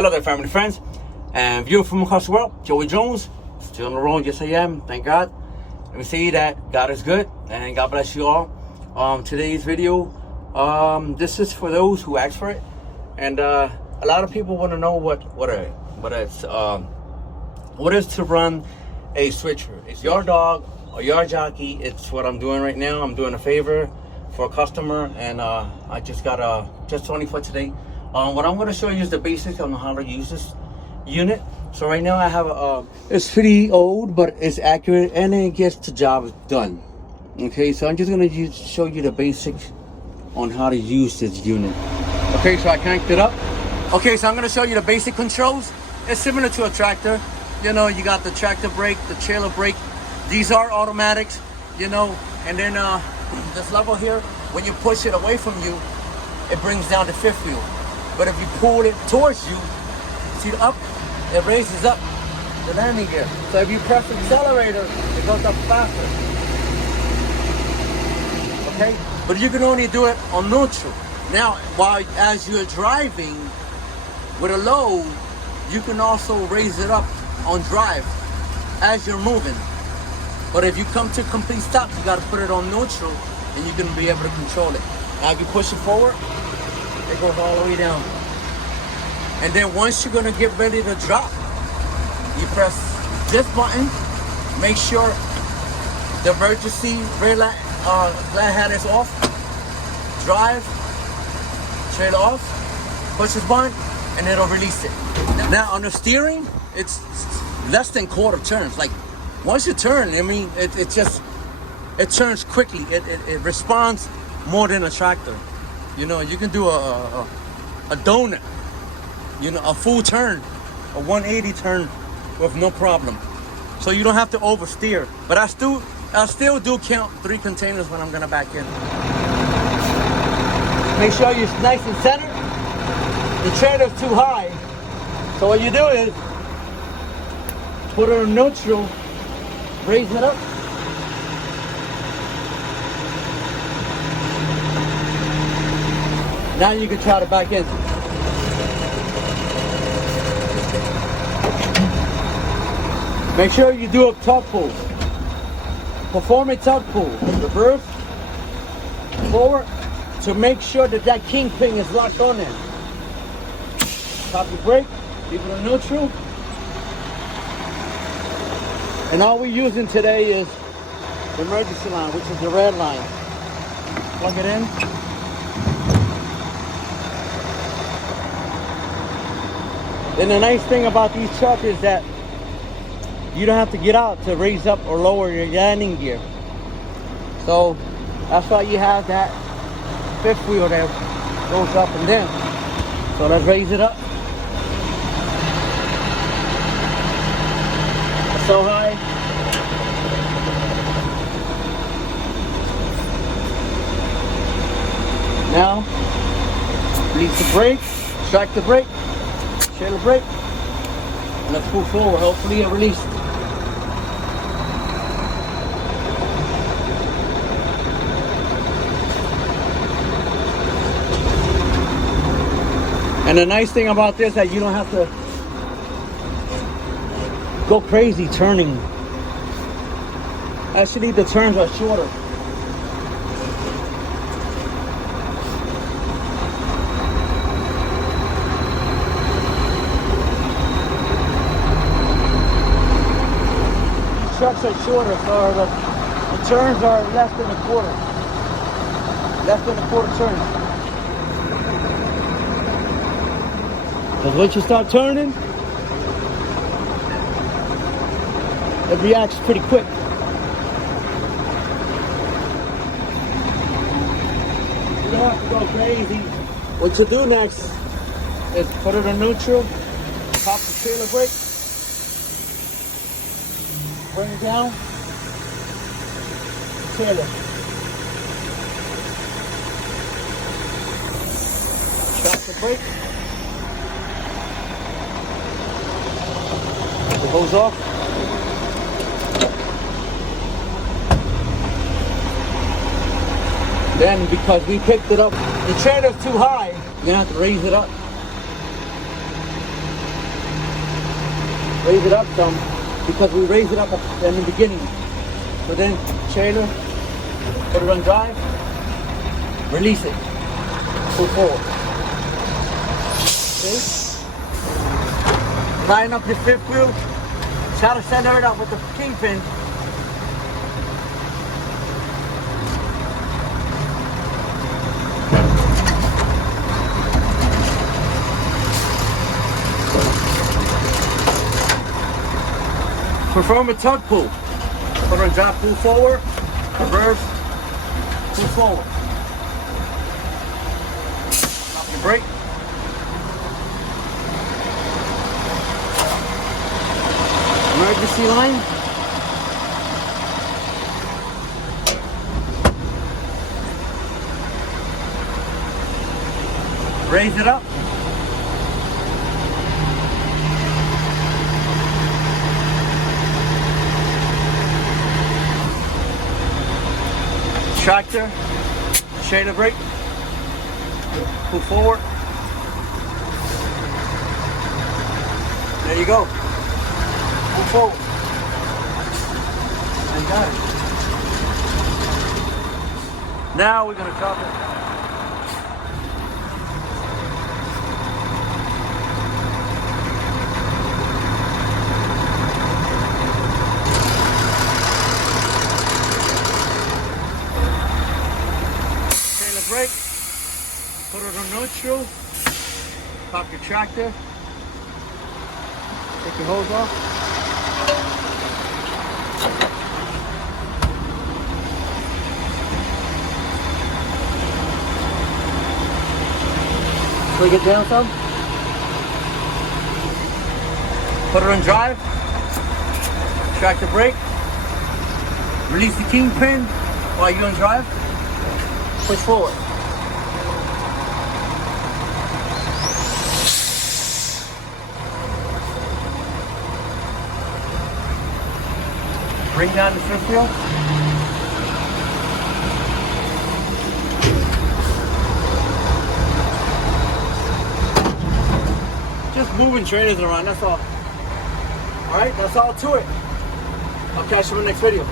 Hello there, family, friends, and viewers from across the world. Joey Jones, still on the road. Yes, I am. Thank God. Let me say that God is good, and God bless you all. Today's video, this is for those who asked for it, and a lot of people want to know what is to run a switcher. It's your dog or your jockey. It's what I'm doing right now. I'm doing a favor for a customer, and I just got just only for today. What I'm going to show you is the basics on how to use this unit. So right now I have it's pretty old, but it's accurate and it gets the job done. Okay, so I'm just going to show you the basics on how to use this unit. Okay, so I cranked it up. Okay, so I'm going to show you the basic controls. It's similar to a tractor. You know, you got the tractor brake, the trailer brake. These are automatics, you know, and then this level here, when you push it away from you, it brings down the fifth wheel. But if you pull it towards you, see the up, it raises up the landing gear. So if you press the accelerator, it goes up faster. Okay? But you can only do it on neutral. Now, as you're driving with a load, you can also raise it up on drive as you're moving. But if you come to complete stop, you gotta put it on neutral and you can be able to control it. Now if you push it forward, it goes all the way down. And then once you're gonna get ready to drop, you press this button, make sure the emergency red light hat is off, drive, trailer off, push this button, and it'll release it. Now on the steering, it's less than quarter turns. Like once you turn, I mean, it turns quickly. It responds more than a tractor. You know, you can do a donut, you know, a full turn, a 180 turn with no problem. So you don't have to oversteer. But I still do count 3 containers when I'm gonna back in. Make sure you're nice and centered. The trailer's too high. So what you do is put it on neutral, raise it up. Now you can try to back in. Make sure you do a tug pull. Perform a tug pull. Reverse, forward, to make sure that kingpin is locked on there. Stop the brake, leave it on neutral. And all we're using today is the emergency line, which is the red line. Plug it in. Then the nice thing about these trucks is that you don't have to get out to raise up or lower your landing gear. So that's why you have that fifth wheel that goes up and down. So let's raise it up. So high. Now, release the brake, strike the brake, trailer brake, and let's pull forward. Hopefully it released. And the nice thing about this is that you don't have to go crazy turning. Actually, the turns are shorter. Trucks are shorter, so the turns are less than a quarter. Less than a quarter turns. Because once you start turning, it reacts pretty quick. You don't have to go crazy. What to do next is put it on neutral, pop the trailer brake, bring it down, trailer. Stop the brake. It goes off. Then, because we picked it up, the trailer's too high, you're gonna have to raise it up. Raise it up some, because we raised it up in the beginning. So then, trailer, put it on drive, release it, pull forward. Okay? Line up your fifth wheel, try to center it up with the kingpin. Perform a tug pull. Put on drive, pull forward, reverse, pull forward. Stop the brake. Emergency line. Raise it up. Tractor, trailer brake, pull forward. There you go. Pull forward. And got it. Now we're going to drop it. Brake, put it on neutral, pop your tractor, take your hose off. Swing it down some. Put it on drive, tractor brake, release the kingpin while you're on drive. Push forward. Bring down the fifth wheel. Just moving trailers around, that's all. Alright, that's all to it. I'll catch you in the next video.